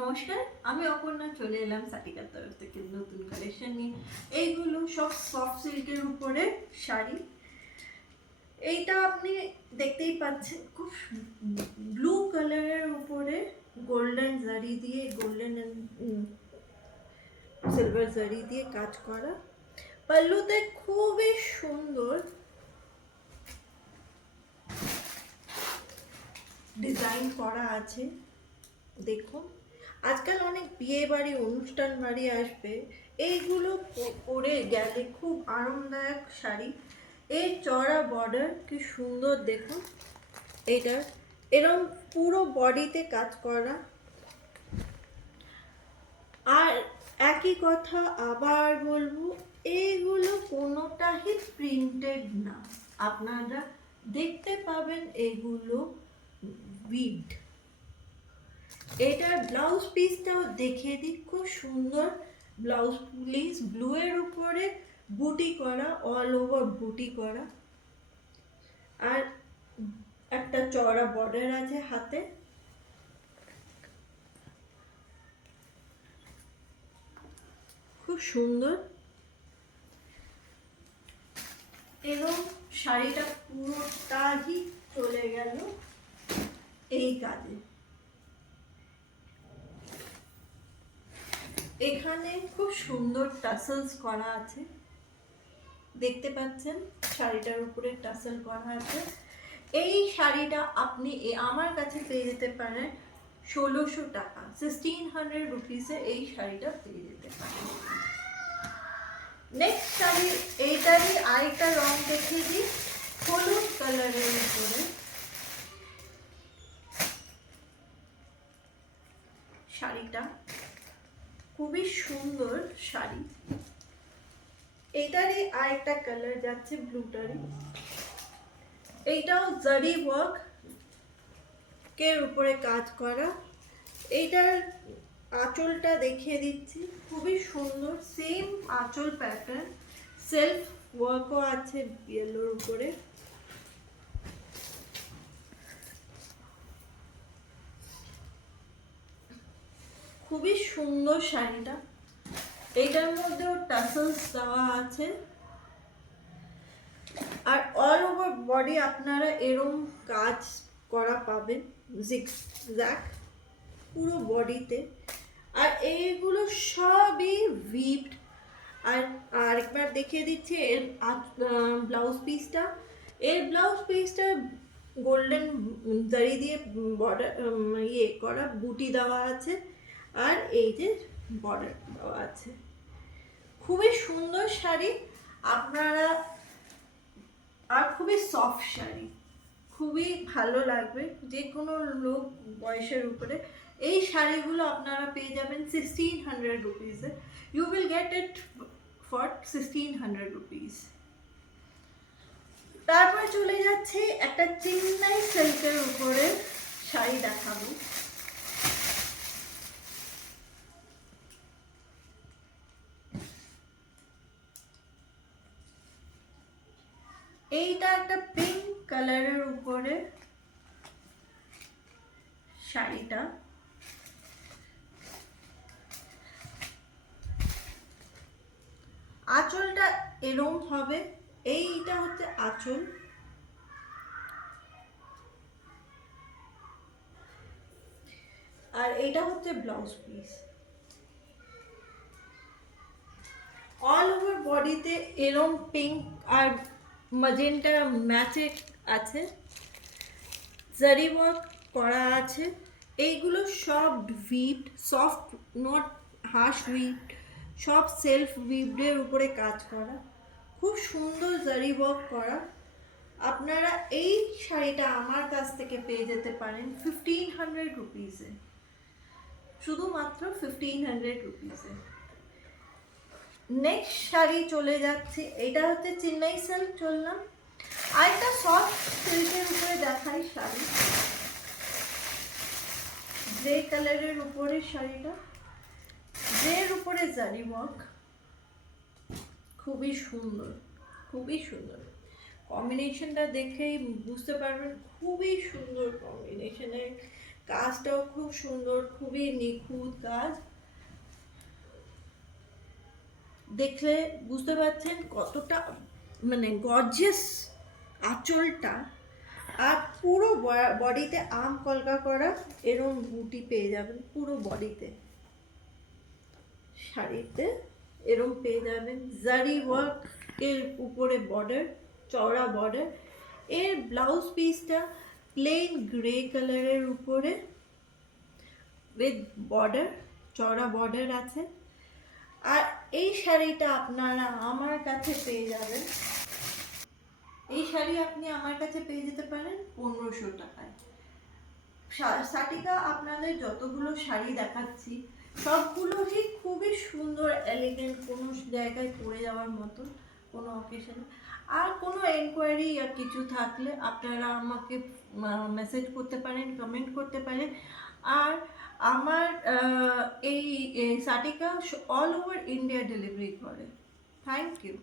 নমস্কার, আমি অপর্ণা চলে এলাম সাটিকার তরফ থেকে নতুন কালেকশন নিয়ে। এইগুলো সব সফট সিল্কের উপরে শাড়ি। এইটা আপনি দেখতেই পাচ্ছেন, খুব ব্লু কালারের উপরে গোল্ডেন জারি দিয়ে, গোল্ডেন সিলভার জারি দিয়ে কাজ করা। পাল্লুতে খুবই সুন্দর ডিজাইন করা আছে। দেখুন, আজকাল অনেক বিয়ে বাড়ি, অনুষ্ঠান বাড়ি আসবে, এইগুলো পরে গেলে খুব আরামদায়ক শাড়ি। এই চড়া বর্ডার কি সুন্দর দেখুন, এইটার এরকম পুরো বডিতে কাজ করা। আর একই কথা আবার বলবো, এইগুলো কোনোটাই প্রিন্টেড না, আপনারা দেখতে পাবেন এগুলো উইভড। এটার ব্লাউজ পিসটাও দেখিয়ে দিই, খুব সুন্দর ব্লাউজ পিস, ব্লু এর উপরে বুটি করা, অল ওভার বুটি করা, আর একটা চওড়া বর্ডার আছে হাতে। খুব সুন্দর। এবং শাড়িটা পুরোটাই চলে গেল এই কাজে। এখানে খুব সুন্দর টাসেলস করা আছে, দেখতে পাচ্ছেন শাড়িটার উপরে টাসেল করা আছে। এই শাড়িটা আপনি আমার কাছে পেয়ে যেতে পারেন 1600 টাকা, 1600 রুপিসে এই শাড়িটা পেয়ে যেতে পারেন। নেক্সট শাড়ি, এইটারই আরেকটা রং দেখিয়ে দিই, হলুদ কালারের উপরে শাড়িটা, খুবই সুন্দর শাড়ি। এইটারই আরেকটা কালার যাচ্ছে ব্লুটারই। এইটাও জারি ওয়ার্ক এর উপরে কাজ করা। এইটার আঁচলটা দেখিয়ে দিচ্ছি, খুবই সুন্দর, সেম আঁচল প্যাটার্ন, সেলফ ওয়ার্কও আছে ইয়েলোর উপরে। খুবই সুন্দর শাড়িটা। এইটার মধ্যেও টাসেলস দেওয়া আছে, আর অল ওভার বডি আপনারা এরম কাজ করা পাবেন, জিগজ্যাগ পুরো বডিতে। আর এইগুলো সবই উইভড। আর আরেকবার দেখিয়ে দিচ্ছি এর ব্লাউজ পিসটা। এর ব্লাউজ পিসটা গোল্ডেন জারি দিয়ে বর্ডার ইয়ে করা, বুটি দেওয়া আছে, আর এই যে বর্ডার দেওয়া আছে। খুবই সুন্দর শাড়ি আপনারা, আর খুবই সফট শাড়ি, খুবই ভালো লাগবে যে কোনো লোক বয়সের উপরে। এই শাড়িগুলো আপনারা পেয়ে যাবেন 1600 রুপিসে। You will get it for 1600 rupees. তারপর চলে যাচ্ছে একটা চেন্নাই সিল্কের উপরে শাড়ি দেখাবো। এইটা একটা পিঙ্ক কালারের উপরে শাড়িটা, আঁচলটা এরম হবে, এইটা হচ্ছে আঁচল, আর এটা হচ্ছে ব্লাউজ পিস। অল ওভার বডিতে এরম পিঙ্ক আর ম্যাজেন্টা ম্যাচে আছে, জারি ওয়ার্ক করা আছে। এইগুলো সব উইভড, সফট, নট হার্শ উইভড, সব সেলফ উইভডের উপরে কাজ করা, খুব সুন্দর জারি ওয়ার্ক করা। আপনারা এই শাড়িটা আমার কাছ থেকে পেয়ে যেতে পারেন 1500 রুপিসে, শুধুমাত্র 1500 রুপিসে। নেক্সট শাড়ি চলে যাচ্ছে, এটা হচ্ছে চেন্নাই সিল্ক। চললাম আরেকটা সফট সিল্কের উপরে দেখাই শাড়ি, গ্রে কালারের উপরে শাড়িটা, গ্রের উপরে জারি ওয়ার্ক, খুবই সুন্দর, খুবই সুন্দর। কম্বিনেশনটা দেখেই বুঝতে পারবেন খুবই সুন্দর কম্বিনেশনের কাজটাও খুব সুন্দর, খুবই নিখুঁত কাজ। দেখলে বুঝতে পারছেন কতটা মানে গর্জিয়াস আঁচলটা। আর পুরো বডিতে আম কলকা করা এরম বুটি পেয়ে যাবেন পুরো বডিতে, শাড়িতে এরম পেয়ে যাবেন। জারি ওয়ার্ক এর উপরে বর্ডার, চওড়া বর্ডার। এর ব্লাউজ পিসটা প্লেন গ্রে কালারের উপরে উইথ বর্ডার, চওড়া বর্ডার আছে। আর এই শাড়িটা আপনারা আমার কাছে পেয়ে যাবেন, এই শাড়ি আপনি আমার কাছে পেয়ে যেতে পারেন 1500 টাকায়। সাটিকা আপনাদের যতগুলো শাড়ি দেখাচ্ছি সবগুলোই খুবই সুন্দর, এলিগেন্ট, কোনো জায়গায় পরে যাওয়ার মতো কোনো অকেশনে। আর কোনো এনকোয়ারি আর কিছু থাকলে আপনারা আমাকে মেসেজ করতে পারেন, কমেন্ট করতে পারেন। আর আমার এই সাটিকা অল ওভার ইন্ডিয়া ডেলিভারি করে। Thank you.